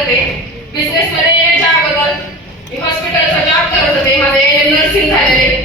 करते बिझनेस मध्ये येण्याच्या अगोदर मी हॉस्पिटलचा जॉब करत होते माझे नर्सिंग झालेले.